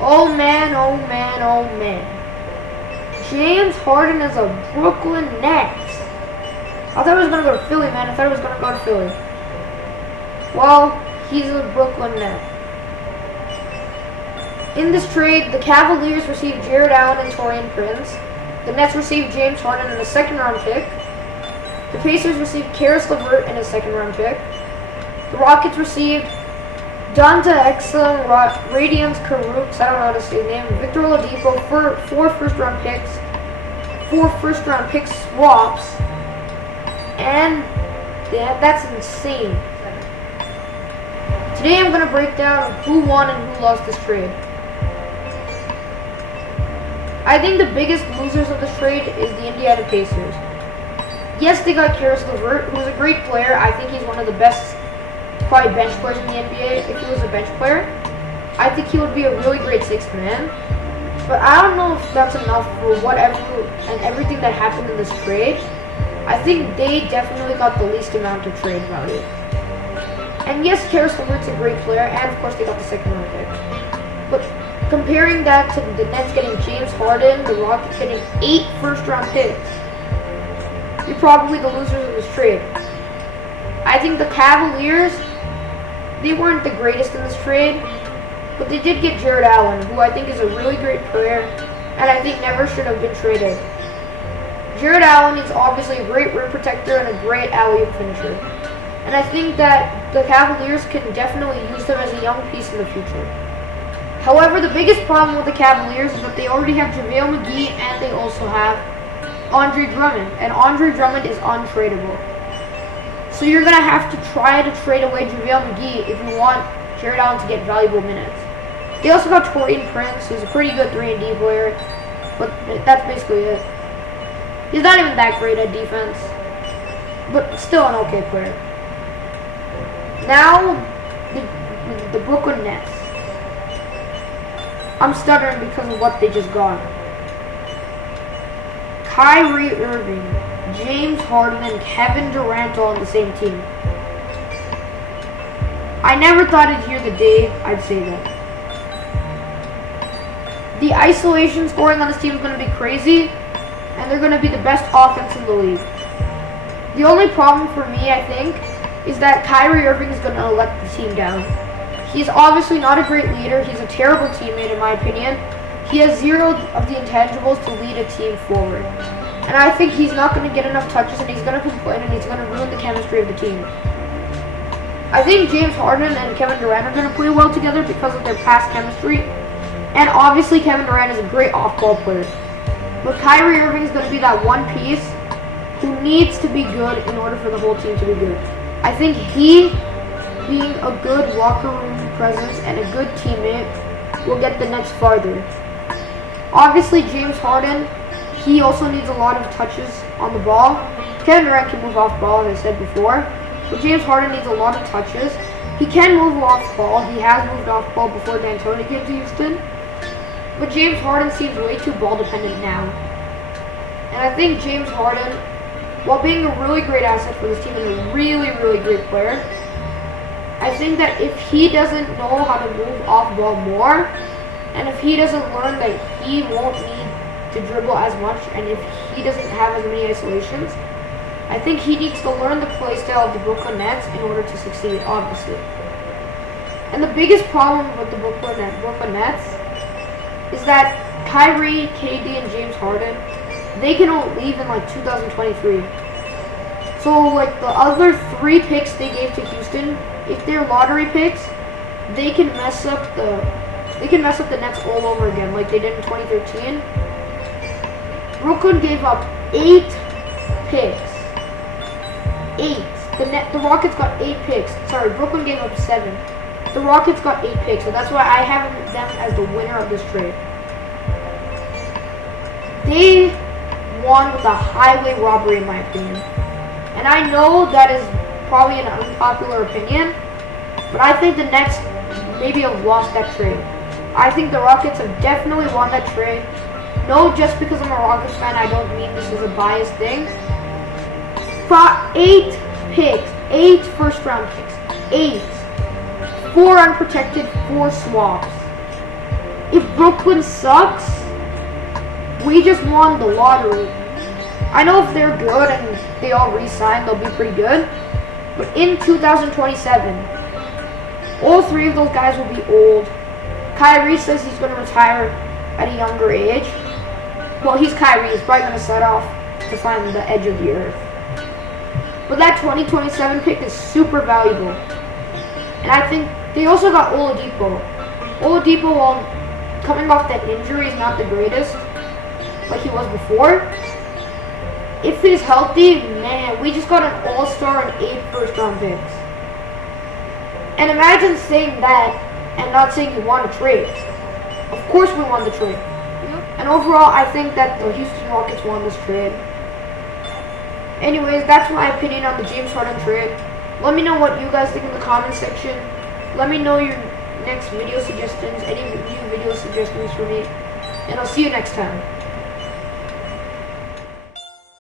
Oh man, oh man, oh man. James Harden is a Brooklyn Nets. I thought he was going to go to Philly, man. I thought he was going to go to Philly. Well, he's a Brooklyn Net. In this trade, the Cavaliers received Jared Allen and Taurean Prince. The Nets received James Harden and a second-round pick. The Pacers received Caris Levert and a second-round pick. The Rockets received Donta Exum, Radiance Karooks, I don't know how to say his name, Victor Oladipo for 4 first-round picks, 4 first-round pick swaps, and yeah, that's insane. Today I'm going to break down who won and who lost this trade. I think the biggest losers of this trade is the Indiana Pacers. Yes, they got Caris Levert, who's a great player. I think he's one of the best, probably bench players in the NBA. If he was a bench player, I think he would be a really great sixth man. But I don't know if that's enough for whatever and everything that happened in this trade. I think they definitely got the least amount of trade value. And yes, Caris Levert's a great player, and of course they got the second round pick. But comparing that to the Nets getting James Harden, the Rockets getting 8 first-round picks, you're probably the losers of this trade. I think the Cavaliers, they weren't the greatest in this trade, but they did get Jared Allen, who I think is a really great player, and I think never should have been traded. Jared Allen is obviously a great rim protector and a great alley-oop finisher. And I think that the Cavaliers can definitely use them as a young piece in the future. However, the biggest problem with the Cavaliers is that they already have JaVale McGee and they also have Andre Drummond. And Andre Drummond is untradeable. So you're going to have to try to trade away JaVale McGee if you want Jared Allen to get valuable minutes. They also got Taurean Prince, who's a pretty good 3-and-D player. But that's basically it. He's not even that great at defense, but still an okay player. Now, the Brooklyn Nets. I'm stuttering because of what they just got. Kyrie Irving, James Harden, and Kevin Durant all on the same team. I never thought I'd hear the day I'd say that. The isolation scoring on this team is going to be crazy, and they're going to be the best offense in the league. The only problem for me, I think, is that Kyrie Irving is going to let the team down. He's obviously not a great leader. He's a terrible teammate, in my opinion. He has 0 of the intangibles to lead a team forward. And I think he's not going to get enough touches, and he's going to complain, and he's going to ruin the chemistry of the team. I think James Harden and Kevin Durant are going to play well together because of their past chemistry. And obviously, Kevin Durant is a great off-ball player. But Kyrie Irving is going to be that one piece who needs to be good in order for the whole team to be good. I think he, being a good locker room presence and a good teammate, will get the Nets farther. Obviously, James Harden, he also needs a lot of touches on the ball. Kevin Durant can move off ball, as I said before, but James Harden needs a lot of touches. He can move off ball. He has moved off ball before D'Antoni came to Houston. But James Harden seems way too ball dependent now. And I think James Harden, while being a really great asset for this team and a really, really great player, I think that if he doesn't know how to move off ball more, and if he doesn't learn that he won't need to dribble as much, and if he doesn't have as many isolations, I think he needs to learn the play style of the Brooklyn Nets in order to succeed, obviously. And the biggest problem with the Brooklyn Nets is that Kyrie, KD, and James Harden, they can all leave in like 2023. So like the other 3 picks they gave to Houston, if they're lottery picks, they can mess up the Nets all over again like they did in 2013. Brooklyn gave up 8 picks. 8. The Rockets got 8 picks. Sorry, Brooklyn gave up 7. The Rockets got 8 picks, so that's why I have them as the winner of this trade. They won with a highway robbery, in my opinion. And I know that is probably an unpopular opinion, but I think the Nets maybe have lost that trade. I think the Rockets have definitely won that trade. No, just because I'm a Rockets fan, I don't mean this is a biased thing. 8 picks, 8 first-round picks, 8. 4 unprotected, 4 swaps. if Brooklyn sucks, we just won the lottery. I know if they're good and they all re-sign, they'll be pretty good. But in 2027, all three of those guys will be old. Kyrie says he's going to retire at a younger age. Well, he's Kyrie. He's probably going to set off to find the edge of the earth. But that 2027 pick is super valuable. And I think they also got Oladipo. Oladipo, while coming off that injury, is not the greatest like he was before. If he's healthy, man, we just got an all-star and 8 first-round picks. And imagine saying that and not saying you won a trade. Of course we won the trade. And overall, I think that the Houston Rockets won this trade. Anyways, that's my opinion on the James Harden trade. Let me know what you guys think in the comment section. Let me know your next video suggestions, any new video suggestions for me. And I'll see you next time.